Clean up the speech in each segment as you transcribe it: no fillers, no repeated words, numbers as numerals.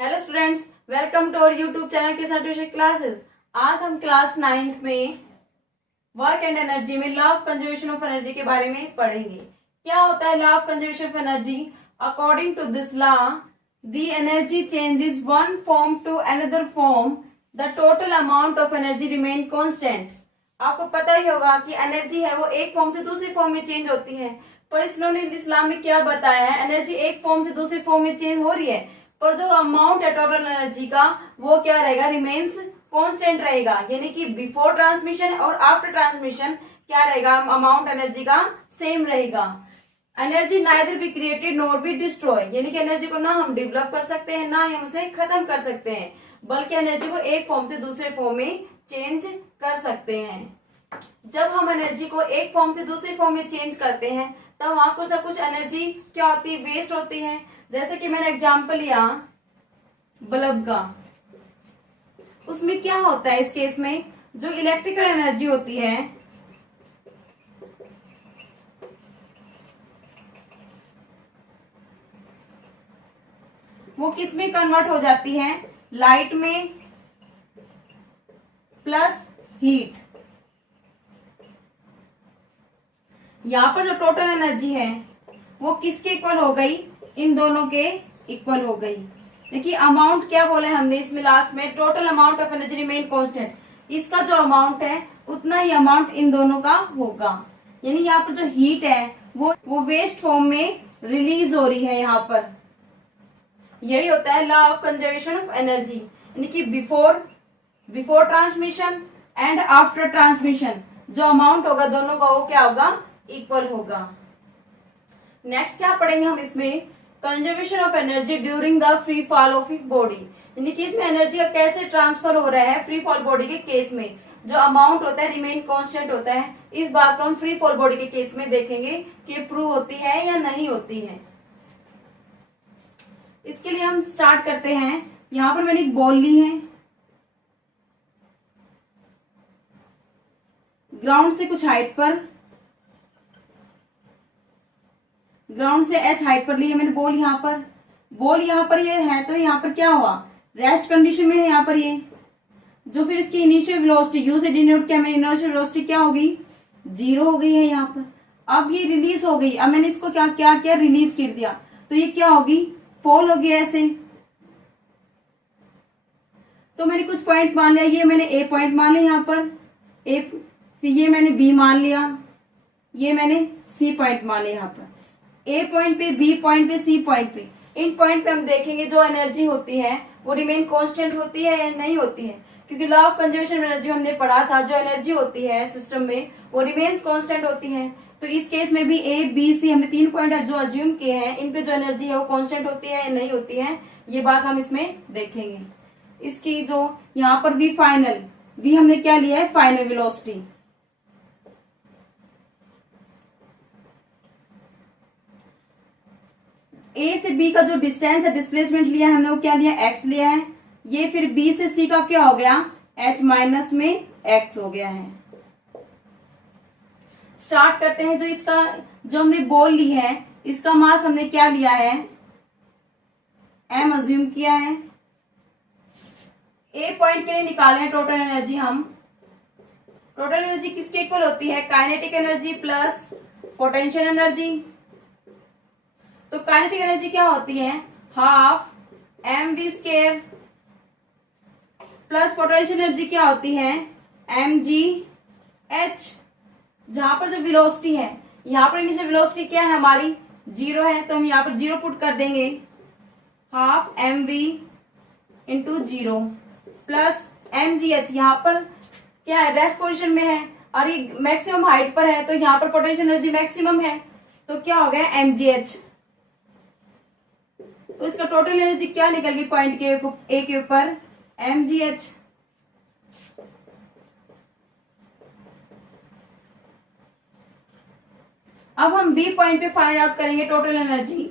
Hello students, welcome to our YouTube channel के certificate classes. आज हम क्लास 9th में वर्क एंड एनर्जी में law of conservation of energy के बारे में पढ़ेंगे। क्या होता है law of conservation of energy? According to this law, the energy changes one form to another form, the total amount of energy remain constant. आपको पता ही होगा कि एनर्जी है वो एक फॉर्म से दूसरी फॉर्म में चेंज होती है, पर इन्होंने इस्लाम में क्या बताया है, एनर्जी एक फॉर्म से दूसरी फॉर्म में चेंज हो रही है, पर जो अमाउंट है टोटल एनर्जी का वो क्या रहेगा, रिमेन्स कांस्टेंट रहेगा। यानी कि बिफोर ट्रांसमिशन और आफ्टर ट्रांसमिशन क्या रहेगा, अमाउंट एनर्जी का सेम रहेगा। Energy neither be created nor be destroy, यानी कि एनर्जी को ना हम डेवलप कर सकते हैं ना ही हम उसे खत्म कर सकते हैं, बल्कि एनर्जी को एक फॉर्म से दूसरे फॉर्म में चेंज कर सकते हैं। जब हम एनर्जी को एक फॉर्म से दूसरे फॉर्म में चेंज करते हैं तब वहां कुछ ना कुछ एनर्जी क्या होती है, वेस्ट होती है। जैसे कि मैंने एग्जांपल लिया बल्ब का, उसमें क्या होता है, इस केस में जो इलेक्ट्रिकल एनर्जी होती है वो किस में कन्वर्ट हो जाती है, लाइट में प्लस हीट। यहां पर जो टोटल एनर्जी है वो किसके इक्वल हो गई, इन दोनों के इक्वल हो गई। देखिए अमाउंट क्या बोला है हमने इसमें लास्ट में, total amount of energy remain constant. इसका जो अमाउंट है उतना ही अमाउंट इन दोनों का होगा। यानी यहाँ पर जो हीट है वो वेस्ट फॉर्म में रिलीज हो रही है यहाँ पर। यही होता है law of conservation of energy, यानी कि before transmission and after transmission जो अमाउंट होगा दोनों का वो क्या होगा, इक्वल होगा। नेक्स्ट क्या पढ़ेंगे हम इसमें, conservation of energy during the free fall of body, यानी कि इसमें एनर्जी का कैसे ट्रांसफर हो रहा है फ्री फॉल बॉडी के केस में। जो अमाउंट होता है रिमेन कांस्टेंट होता है, इस बात को हम फ्री फॉल बॉडी के केस में देखेंगे कि प्रूव होती है या नहीं होती है। इसके लिए हम स्टार्ट करते हैं। यहां पर मैंने एक बॉल ली है, ग्राउंड से कुछ हाइट पर, ग्राउंड से h हाइट पर ली है मैंने बॉल। यहाँ पर ये है, तो यहाँ पर क्या हुआ, रेस्ट कंडीशन में है यहाँ पर ये। जो फिर इसकी इनिशियल वेलोसिटी यू से डिनोट किया मैंने, इनिशियल वेलोसिटी क्या हो गई, 0 हो गई है यहाँ पर। अब ये रिलीज हो गई, अब मैंने इसको क्या किया, रिलीज कर दिया, तो ये क्या होगी, फॉल होगी ऐसे। तो मैंने कुछ पॉइंट मान लिया, ये मैंने ए पॉइंट मान लिया यहाँ पर ए, फिर ये मैंने बी मान लिया, ये मैंने सी पॉइंट मान लिया यहाँ पर। ए पॉइंट पे, बी पॉइंट पे, सी पॉइंट पे, इन पॉइंट पे हम देखेंगे जो एनर्जी होती है वो रिमेन कांस्टेंट होती है या नहीं होती है। क्योंकि लॉ ऑफ कंजर्वेशन एनर्जी हमने पढ़ा था, जो एनर्जी होती है सिस्टम में वो रिमेन्स कांस्टेंट होती है। तो इस केस में भी ए बी सी हमने 3 पॉइंट जो अज्यूम किए हैं, इन पे जो एनर्जी है वो कांस्टेंट होती है या नहीं होती है, ये बात हम इसमें देखेंगे। इसकी जो यहाँ पर वी फाइनल, वी हमने क्या लिया है, फाइनल वेलोसिटी। ए से बी का जो डिस्टेंस है, डिस्प्लेसमेंट लिया है हमने, वो क्या लिया, एक्स लिया है। ये फिर बी से सी का क्या हो गया, एच माइनस में एक्स हो गया है। स्टार्ट करते हैं। जो हमने बॉल ली है इसका मास हमने क्या लिया है, एम अज्यूम किया है। ए पॉइंट के लिए निकाले हैं टोटल एनर्जी हम। टोटल एनर्जी किसके इक्वल होती है, kinetic energy plus potential energy. तो काइनेटिक एनर्जी क्या होती है, half m v square plus potential energy क्या होती है, एम जी एच। जहां पर जो वेलोसिटी है, यहाँ पर इनिशियल वेलोसिटी क्या है हमारी, 0 है, तो हम यहाँ पर 0 पुट कर देंगे, half m v into 0 plus m g h. यहाँ पर क्या है, रेस्ट पोजिशन में है और ये मैक्सिमम हाइट पर है, तो यहाँ पर पोटेंशियल एनर्जी मैक्सिमम है, तो क्या हो गया, एम जी एच। तो इसका टोटल एनर्जी क्या निकल गई पॉइंट के ए के ऊपर, एम जी एच। अब हम बी पॉइंट पे फाइंड आउट करेंगे टोटल एनर्जी।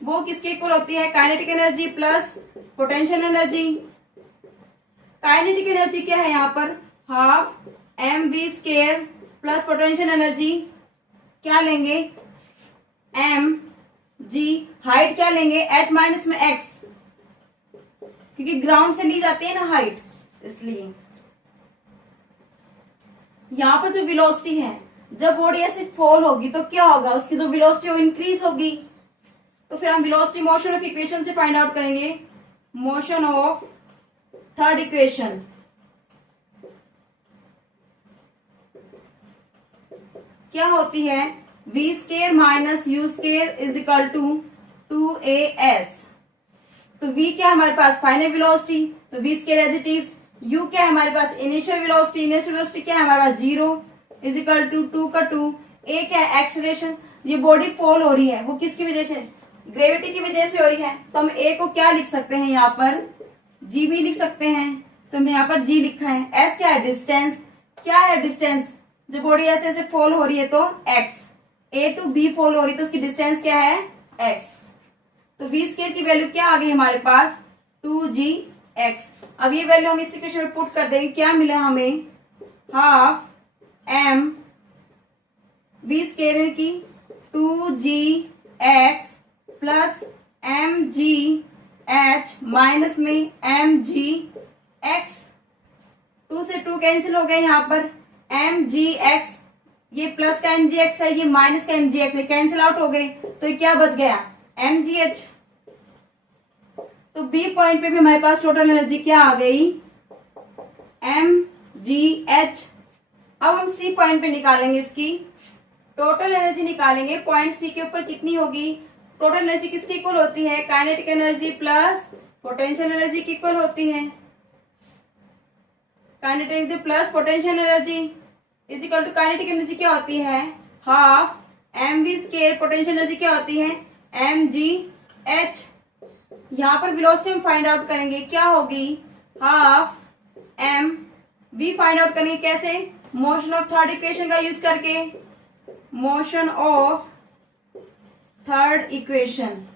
वो किसके इक्वल होती है, kinetic energy plus potential energy. Kinetic energy क्या है यहाँ पर, half m v square plus potential energy क्या लेंगे, एम जी। हाइट क्या लेंगे, h माइनस में x, क्योंकि ग्राउंड से ली जाती है ना हाइट, इसलिए। यहां पर जो वेलोसिटी है, जब बॉडी ऐसे फॉल होगी तो क्या होगा, उसकी जो वेलोसिटी वो इंक्रीज होगी। तो फिर हम वेलोसिटी मोशन ऑफ इक्वेशन से फाइंड आउट करेंगे। मोशन ऑफ थर्ड इक्वेशन, क्या होती है, v square minus u square is equal to 2as। तो v क्या है हमारे पास, फाइनल वेलोसिटी, तो v square as it is. u क्या है हमारे पास, इनिशियल वेलोसिटी, इनिशियल वेलोसिटी क्या है हमारे पास 0 इज इक्वल टू 2 का 2। a क्या है, एक्सेलरेशन, ये बॉडी फॉल हो रही है, वो किसकी वजह से, ग्रेविटी की वजह से हो रही है। तो हम a को क्या लिख सकते हैं, यहाँ पर g भी लिख सकते हैं, तो हमने यहाँ पर g लिखा है। s क्या है, डिस्टेंस, क्या है डिस्टेंस, जब बॉडी ऐसे ऐसे फॉल हो रही है तो x, a to b fall हो रही है तो उसकी डिस्टेंस क्या है, x। तो v स्केयर की वैल्यू क्या आ गई हमारे पास, 2gx। अब ये वैल्यू हम इस इक्वेशन में पुट कर देंगे, क्या मिला हमें, हाफ m v स्केयर की 2gx प्लस mgh माइनस में mgx। 2 से 2 कैंसिल हो गए, यहाँ पर mgx, ये प्लस का mgx है, ये माइनस का mgx है, कैंसिल आउट हो गए, तो ये क्या बच गया, mgh। तो बी पॉइंट पे भी हमारे पास टोटल एनर्जी क्या आ गई, mgh। अब हम सी पॉइंट पे निकालेंगे, इसकी टोटल एनर्जी निकालेंगे। पॉइंट सी के ऊपर कितनी होगी, टोटल एनर्जी किसकी इक्वल होती है, kinetic energy plus potential energy की इक्वल होती है। Kinetic energy plus potential energy is equal to kinetic energy क्या होती है, हाफ mv स्केयर, पोटेंशियल एनर्जी क्या होती है, mgh। यहाँ पर वेलोसिटी हम फाइंड आउट करेंगे, क्या होगी, half m v find out करेंगे कैसे, मोशन ऑफ थर्ड इक्वेशन का यूज करके। मोशन ऑफ थर्ड इक्वेशन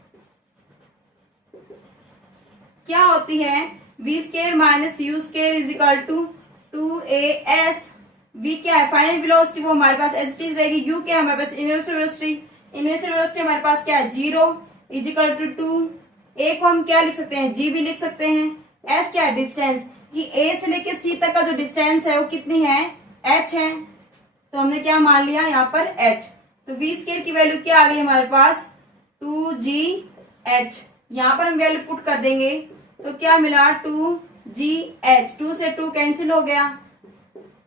क्या होती है, v square minus u square is equal to 2as। v क्या है, फाइनल वेलोसिटी, वो हमारे पास एज इट इज रहेगी। u क्या है हमारे पास, इनिशियल वेलोसिटी, इनिशियल वेलोसिटी हमारे पास क्या है 0 इज इक्वल टू 2। a को हम क्या लिख सकते हैं, g भी लिख सकते हैं। s क्या है, डिस्टेंस, कि a से लेके c तक का जो डिस्टेंस है वो कितनी है, h है, तो हमने क्या मान लिया यहाँ पर h। तो v स्केयर की वैल्यू क्या आ गई हमारे पास, 2gh। यहाँ पर हम वैल्यू पुट कर देंगे तो क्या मिला, 2gh, 2 से 2 कैंसिल हो गया।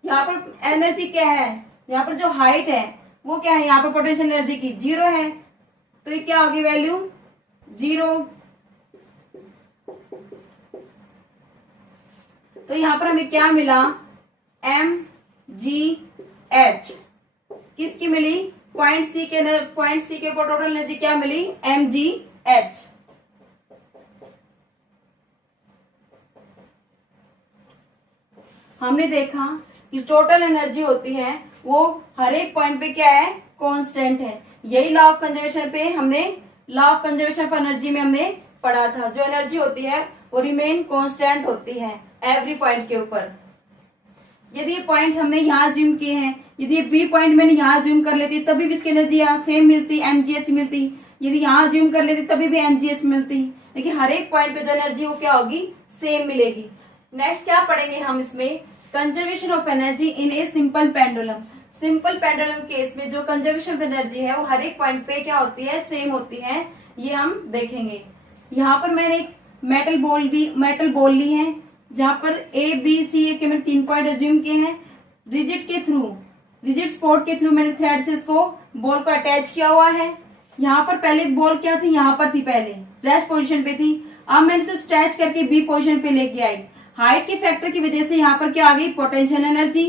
यहाँ पर एनर्जी क्या है, यहाँ पर जो हाइट है वो क्या है, यहाँ पर पोटेंशियल एनर्जी की 0 है, तो ये क्या होगी वैल्यू 0। तो यहाँ पर हमें क्या मिला, mgh, किसकी मिली, पॉइंट सी के ऊपर टोटल एनर्जी क्या मिली, mgh। हमने देखा कि टोटल एनर्जी होती है वो हर एक पॉइंट पे क्या है, कांस्टेंट है। यही लॉ ऑफ कंजर्वेशन पे हमने, law of conservation of energy में हमने पढ़ा था, जो एनर्जी होती है वो रिमेन कांस्टेंट होती है एवरी पॉइंट के ऊपर। यदि ये पॉइंट हमने यहाँ ज्यूम किए हैं, यदि ये बी पॉइंट मैंने यहाँ ज्यूम कर लेती तभी भी इसकी एनर्जी यहाँ सेम मिलती, mgh मिलती। यदि यहाँ ज्यूम कर लेती तभी भी mgh मिलती, लेकिन हर एक पॉइंट पे जो एनर्जी वो क्या होगी, सेम मिलेगी। नेक्स्ट क्या पढ़ेंगे हम इसमें, conservation of energy in a simple pendulum. Simple pendulum case में जो कंजर्वेशन ऑफ एनर्जी है वो हर एक पॉइंट पे क्या होती है, सेम होती है, ये हम देखेंगे। यहाँ पर मैंने एक मेटल बॉल ली है, जहां पर ए बी सी के मैंने 3 पॉइंट एज्यूम किए हैं। रिजिड स्पॉट के थ्रू मैंने थ्रेड से इसको बॉल को अटैच किया हुआ है। यहाँ पर पहले बॉल क्या थी, यहाँ पर थी, पहले रेस्ट पोजीशन पे थी, अब मैंने इसे स्ट्रेच करके बी पोजीशन पे लेके आई। हाइट के फैक्टर की वजह से यहाँ पर क्या आ गई, पोटेंशियल एनर्जी।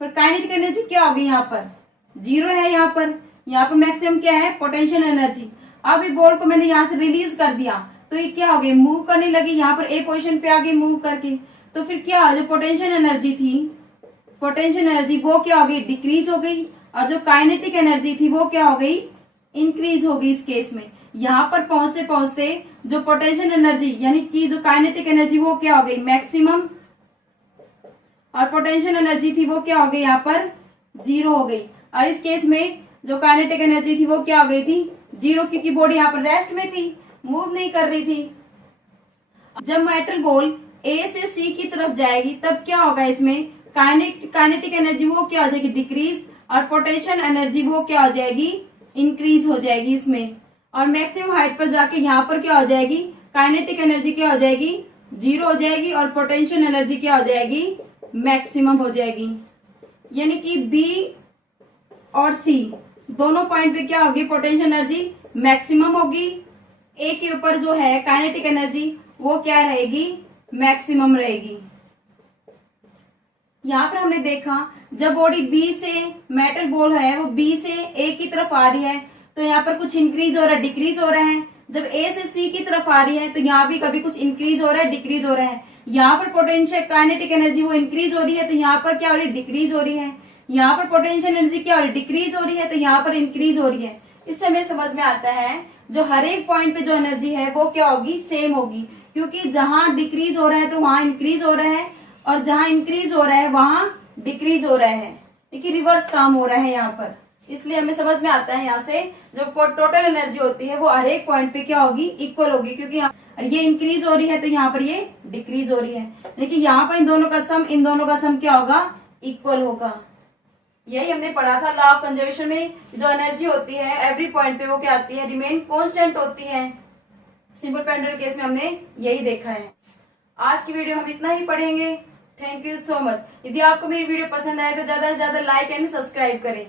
पर काइनेटिक एनर्जी क्या होगी, यहाँ पर 0 है, यहाँ पर मैक्सिमम क्या है, पोटेंशियल एनर्जी। अब ये बॉल को मैंने यहाँ से रिलीज कर दिया तो ये क्या हो गई, मूव करने लगी, यहाँ पर ए पोजीशन पे आ गई मूव करके। तो फिर क्या, जो पोटेंशियल एनर्जी थी, पोटेंशियल एनर्जी वो क्या हो गई, डिक्रीज हो गई, और जो काइनेटिक एनर्जी थी वो क्या हो गई, इंक्रीज हो गई। इस केस में यहाँ पर पहुंचते पहुंचते जो पोटेंशियल एनर्जी यानी कि जो काइनेटिक एनर्जी वो क्या हो गई, मैक्सिमम, और पोटेंशियल एनर्जी थी वो क्या हो गई, यहाँ पर 0 हो गई। और इस केस में जो काइनेटिक एनर्जी थी वो क्या हो गई थी, जीरो, क्योंकि बॉडी यहाँ पर रेस्ट में थी, मूव नहीं कर रही थी। जब मेटल बॉल ए से सी की तरफ जाएगी तब क्या होगा, इसमें काइनेटिक एनर्जी वो क्या हो जाएगी, डिक्रीज, और पोटेंशियल एनर्जी वो क्या हो जाएगी, इंक्रीज हो जाएगी इसमें। और मैक्सिमम हाइट पर जाके यहाँ पर क्या हो जाएगी, काइनेटिक एनर्जी क्या हो जाएगी, जीरो हो जाएगी, और पोटेंशियल एनर्जी क्या हो जाएगी, मैक्सिमम हो जाएगी। यानी कि बी और सी दोनों पॉइंट पे क्या होगी, पोटेंशियल एनर्जी मैक्सिमम होगी। ए के ऊपर जो है काइनेटिक एनर्जी वो क्या रहेगी, मैक्सिमम रहेगी। यहाँ पर हमने देखा जब बॉडी बी से, मेटल बॉल है वो बी से ए की तरफ आ रही है तो यहाँ पर कुछ इंक्रीज हो रहा है, डिक्रीज हो रहा है। जब ए से सी की तरफ आ रही है तो यहाँ भी कभी कुछ इंक्रीज हो रहा है, डिक्रीज हो रहा है। यहाँ पर पोटेंशियल काइनेटिक एनर्जी वो इंक्रीज हो रही है तो यहाँ पर क्या हो रही है, डिक्रीज हो रही है। यहाँ पर पोटेंशियल एनर्जी क्या हो रही है, डिक्रीज हो रही है, तो यहाँ पर इंक्रीज हो रही है। इससे हमें समझ में आता है जो हर एक पॉइंट पे जो एनर्जी है वो क्या होगी, सेम होगी, क्योंकि जहां डिक्रीज हो रहा है तो वहां इंक्रीज हो रहा है, और जहां इंक्रीज हो रहा है वहां डिक्रीज हो रहा है। देखिए रिवर्स काम हो रहा है यहाँ पर। इसलिए हमें समझ में आता है यहाँ से जो टोटल एनर्जी होती है वो हर एक पॉइंट पे क्या होगी, इक्वल होगी, क्योंकि ये इंक्रीज हो रही है तो यहाँ पर ये डिक्रीज हो रही है। लेकिन यहाँ पर इन दोनों का सम क्या होगा, इक्वल होगा। यही हमने पढ़ा था लॉ ऑफ कंजर्वेशन में, जो एनर्जी होती है एवरी पॉइंट पे वो क्या आती है, रिमेन कांस्टेंट होती है। सिंपल पेंडुलम केस में हमने यही देखा है। आज की वीडियो में हम इतना ही पढ़ेंगे। Thank you so much. यदि आपको मेरी वीडियो पसंद आए तो ज्यादा से ज्यादा लाइक एंड सब्सक्राइब करें।